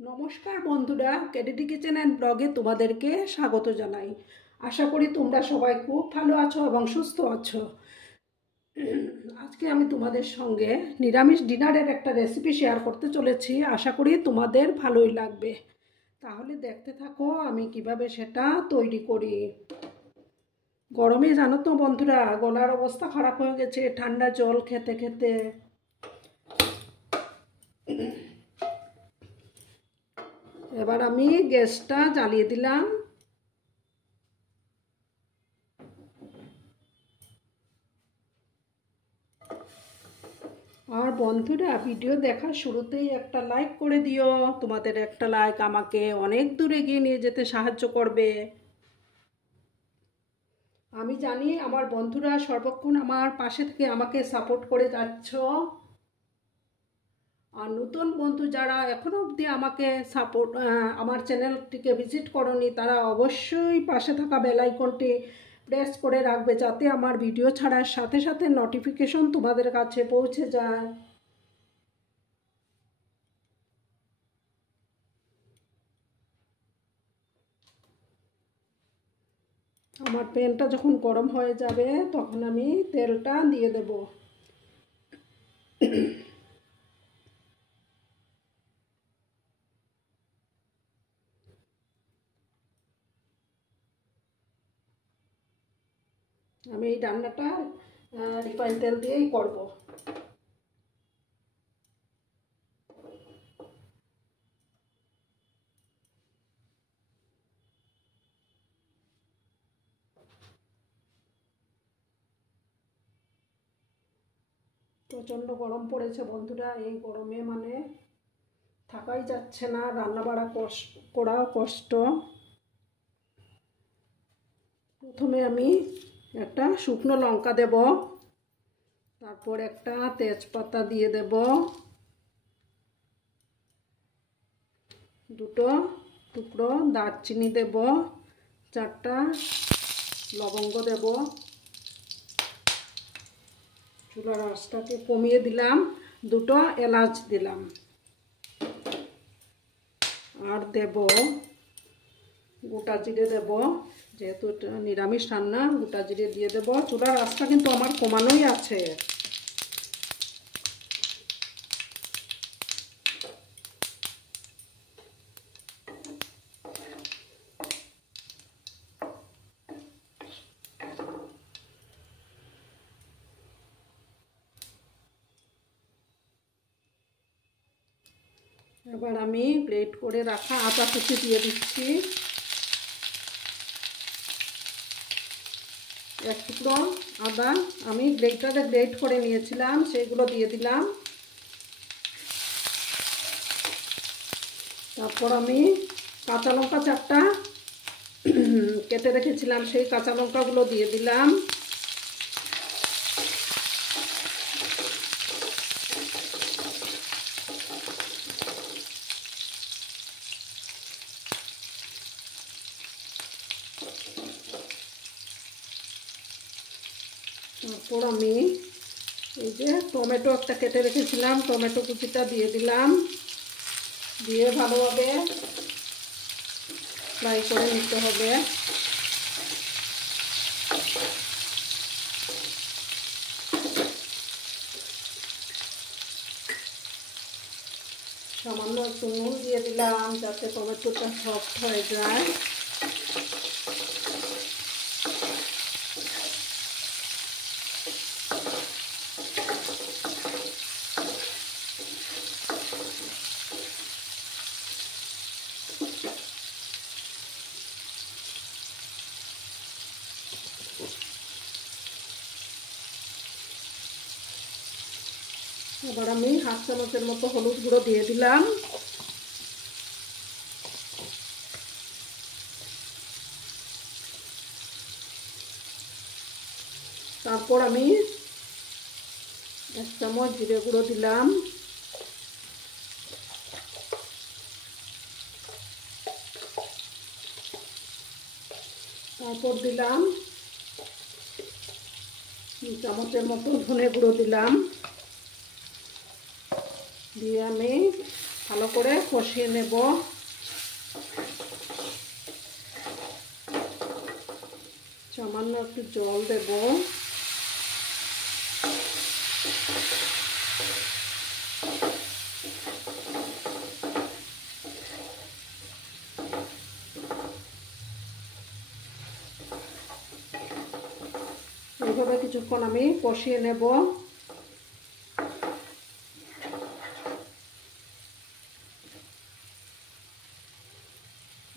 নমস্কার বন্ধুরা, KDD kitchen and ব্লগে তোমাদেরকে স্বাগত জানাই। আশা করি তোমরা সবাই খুব ভালো আছো এবং সুস্থ আছো। আজকে আমি তোমাদের সঙ্গে নিরামিষ ডিনারের একটা রেসিপি শেয়ার করতে চলেছি। আশা করি তোমাদের ভালোই লাগবে। তাহলে দেখতে থাকো আমি কিভাবে সেটা তৈরি করি। গরমে জানো তো বন্ধুরা, গলার অবস্থা খারাপ হয়ে গেছে ঠান্ডা জল খেতে খেতে। এবার আমি গ্যাসটা জ্বালিয়ে দিলাম। আর বন্ধুরা, ভিডিও দেখার শুরুতেই একটা লাইক করে দিও। তোমাদের একটা লাইক আমাকে অনেক দূরে এগিয়ে নিয়ে যেতে সাহায্য করবে। আমি জানি আমার বন্ধুরা সর্বক্ষণ আমার পাশে থেকে আমাকে সাপোর্ট করে যাচ্ছ। আর নতুন বন্ধু যারা এখনো অবধি আমাকে আমার চ্যানেলটিকে ভিজিট করনি, তারা অবশ্যই পাশে থাকা বেল আইকনটি প্রেস করে রাখবে, যাতে আমার ভিডিও ছাড়ার সাথে সাথে নোটিফিকেশন তোমাদের কাছে পৌঁছে যায়। আমার প্যানটা যখন গরম হয়ে যাবে তখন আমি তেলটা দিয়ে দেব। আমি এই রান্নাটা রিফাইন তেল দিয়েই করব। প্রচণ্ড গরম পড়েছে বন্ধুরা, এই গরমে মানে থাকাই যাচ্ছে না, রান্না বাড়া করাও কষ্ট। প্রথমে আমি একটা শুকনো লঙ্কা দেব, তারপর একটা তেজপাতা দিয়ে দেব, দুটো টুকরো দারচিনি দেব, চারটা লবঙ্গ দেব, চুলার আঁচটাকে কমিয়ে দিলাম, দুটো এলাচ দিলাম, আর দেব গোটা জিরে দেব। যেহেতু এটা নিরামিষ রান্না, গোটা জিরে দিয়ে দেব। চুলার আঁচটা কিন্তু আমার কমানোই আছে। এবার আমি গ্রেট করে রাখা আদা কুচি দিয়ে দিচ্ছি, এক টুকরো আদা আমি ব্লেন্ডারে গ্রেট করে নিয়েছিলাম, সেইগুলো দিয়ে দিলাম। তারপর আমি কাঁচা লঙ্কা চারটা কেটে রেখেছিলাম, সেই কাঁচা লঙ্কাগুলো দিয়ে দিলাম। তারপর আমি এই যে টমেটো একটা কেটে রেখেছিলাম, টমেটো কুচিটা দিয়ে দিলাম। দিয়ে ভালোভাবে ফ্রাই করে নিতে হবে। সামান্য একটু নুন দিয়ে দিলাম যাতে টমেটোটা সফট হয়ে যায়। এবার আমি হাফ চামচের মতো হলুদ গুঁড়ো দিয়ে দিলাম। তারপর আমি এক চামচ জিরে গুঁড়ো দিলাম। তারপর দিলাম 2 চামচের মতো ধনে গুঁড়ো দিলাম। দিয়ে আমি ভালো করে কষিয়ে নেব। সামান্য একটু জল দেব। এইভাবে কিছুক্ষণ আমি কষিয়ে নেব।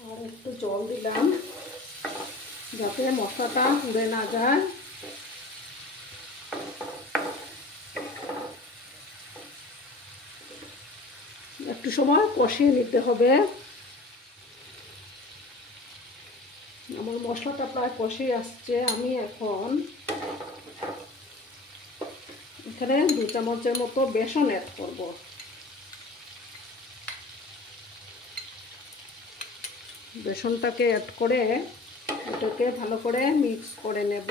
আর একটু জল দিলাম যাতে মশলাটা পুড়ে না যায়। একটু সময় কষিয়ে নিতে হবে। আমার মশলাটা প্রায় কষে আসছে। আমি এখন এখানে 2 চামচের মতো বেসন অ্যাড করব। বেসনটাকে অ্যাড করে এটাকে ভালো করে মিক্স করে নেব।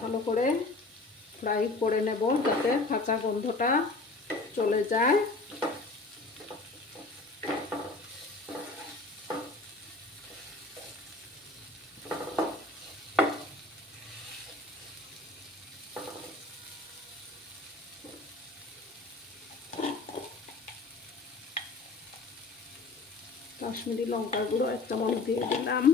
ভালো করে ফ্রাই করে নেব যাতে কাঁচা গন্ধটা চলে যায়। কাশ্মীরি লঙ্কার গুঁড়ো 1 চামচ দিয়ে দিলাম।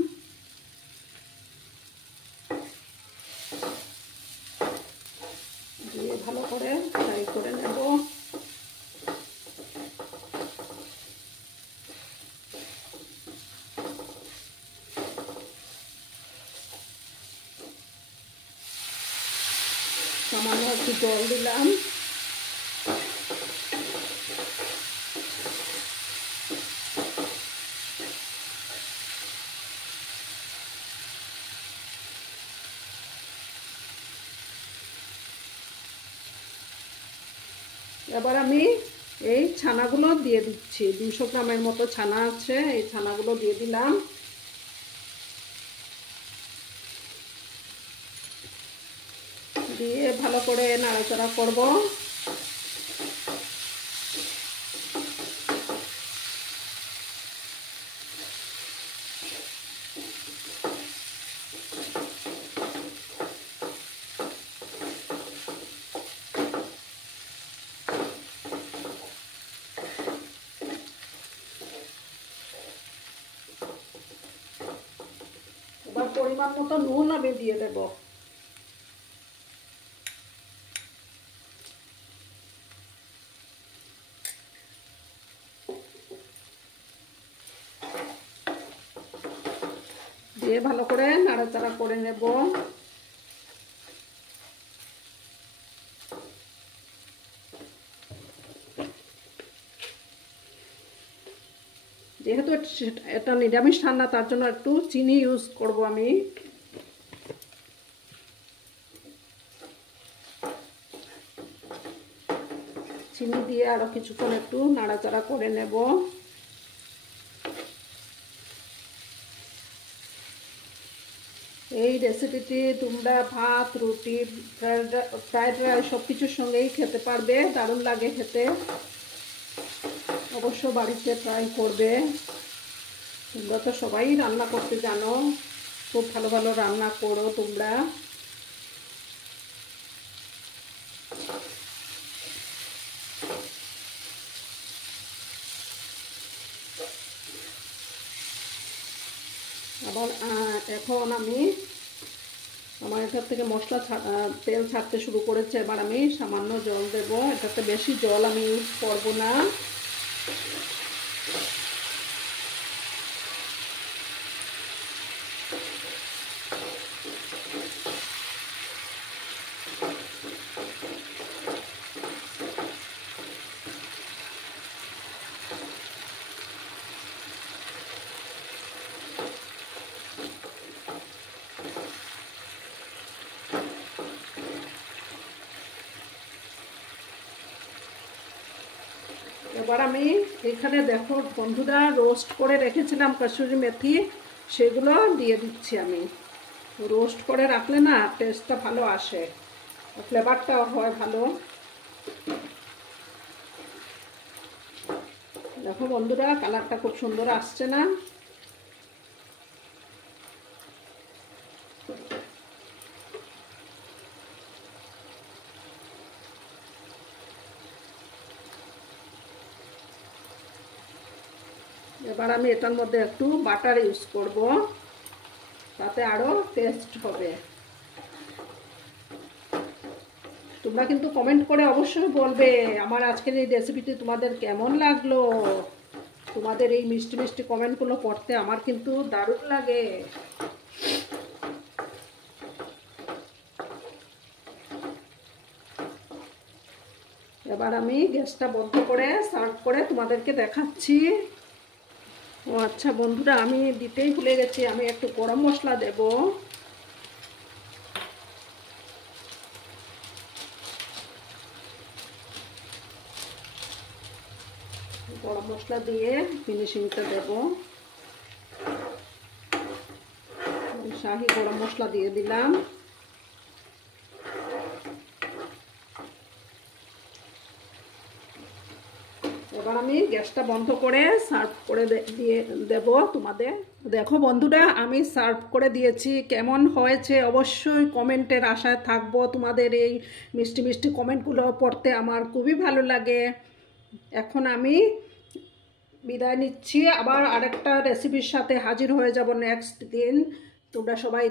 দিয়ে ভালো করে ফ্রাই করে নেব। সামান্য একটু জল দিলাম। এবার আমি এই ছানাগুলো দিয়ে দিচ্ছি। 200 গ্রামের মতো ছানা আছে, এই ছানাগুলো দিয়ে দিলাম। দিয়ে ভালো করে নাড়াচাড়া করব। এবার পরিমাণ মতো নুন আমি দিয়ে দেব। দিয়ে ভালো করে নাড়াচাড়া করে নেব। যেহেতু এটা নিরামিষ রান্না তার জন্য একটু চিনি ইউজ করব আমি। চিনি দিয়ে আরো কিছুক্ষণ একটু নাড়াচাড়া করে নেব। এই রেসিপিটি তোমরা ভাত, রুটি, ফ্রাইড রাইস সব কিছুর সঙ্গেই খেতে পারবে। দারুণ লাগে খেতে। অবশ্য বাড়িতে ট্রাই করবে। তোমরা তো সবাই রান্না করতে জানো, খুব ভালো ভালো রান্না করো তোমরা। আবার এখন আমি আমার এটার থেকে মশলা তেল ছাড়তে শুরু করেছে। এবার আমি সামান্য জল দেব। এটাতে বেশি জল আমি ইউজ করব না। এবার আমি এখানে দেখো বন্ধুরা, রোস্ট করে রেখেছিলাম কসুরি মেথি, সেগুলো দিয়ে দিচ্ছি আমি। রোস্ট করে রাখলে না টেস্টটা ভালো আসে, ফ্লেভারটাও হয় ভালো। দেখো বন্ধুরা, কালারটা খুব সুন্দর আসছে না? এবার আমি এটার মধ্যে একটু বাটার ইউজ করব, তাতে আরো টেস্ট হবে। তোমরা কিন্তু কমেন্ট করে অবশ্যই বলবে আমার আজকের এই রেসিপিটি তোমাদের কেমন লাগলো। তোমাদের এই মিষ্টি মিষ্টি কমেন্টগুলো পড়তে আমার কিন্তু দারুণ লাগে। এবার আমি গ্যাসটা বন্ধ করে সার্ভ করে তোমাদেরকে দেখাচ্ছি। ও আচ্ছা বন্ধুরা, আমি দিতেই ভুলে গেছি, আমি একটু গরম মশলা দেব। গরম মশলা দিয়ে ফিনিশিংটা দেব। শাহি গরম মশলা দিয়ে দিলাম। এবার আমি গ্যাসটা বন্ধ করে সার্ভ করে দিয়ে দেব তোমাদের। দেখো বন্ধুরা, আমি সার্ভ করে দিয়েছি। কেমন হয়েছে অবশ্যই কমেন্টের আশায় থাকবো। তোমাদের এই মিষ্টি মিষ্টি কমেন্টগুলো পড়তে আমার খুবই ভালো লাগে। এখন আমি বিদায় নিচ্ছি, আবার আরেকটা রেসিপির সাথে হাজির হয়ে যাব নেক্সট দিন।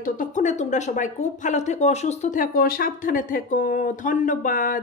ততক্ষণে তোমরা সবাই খুব ভালো থেকো, সুস্থ থেকো, সাবধানে থেকো। ধন্যবাদ।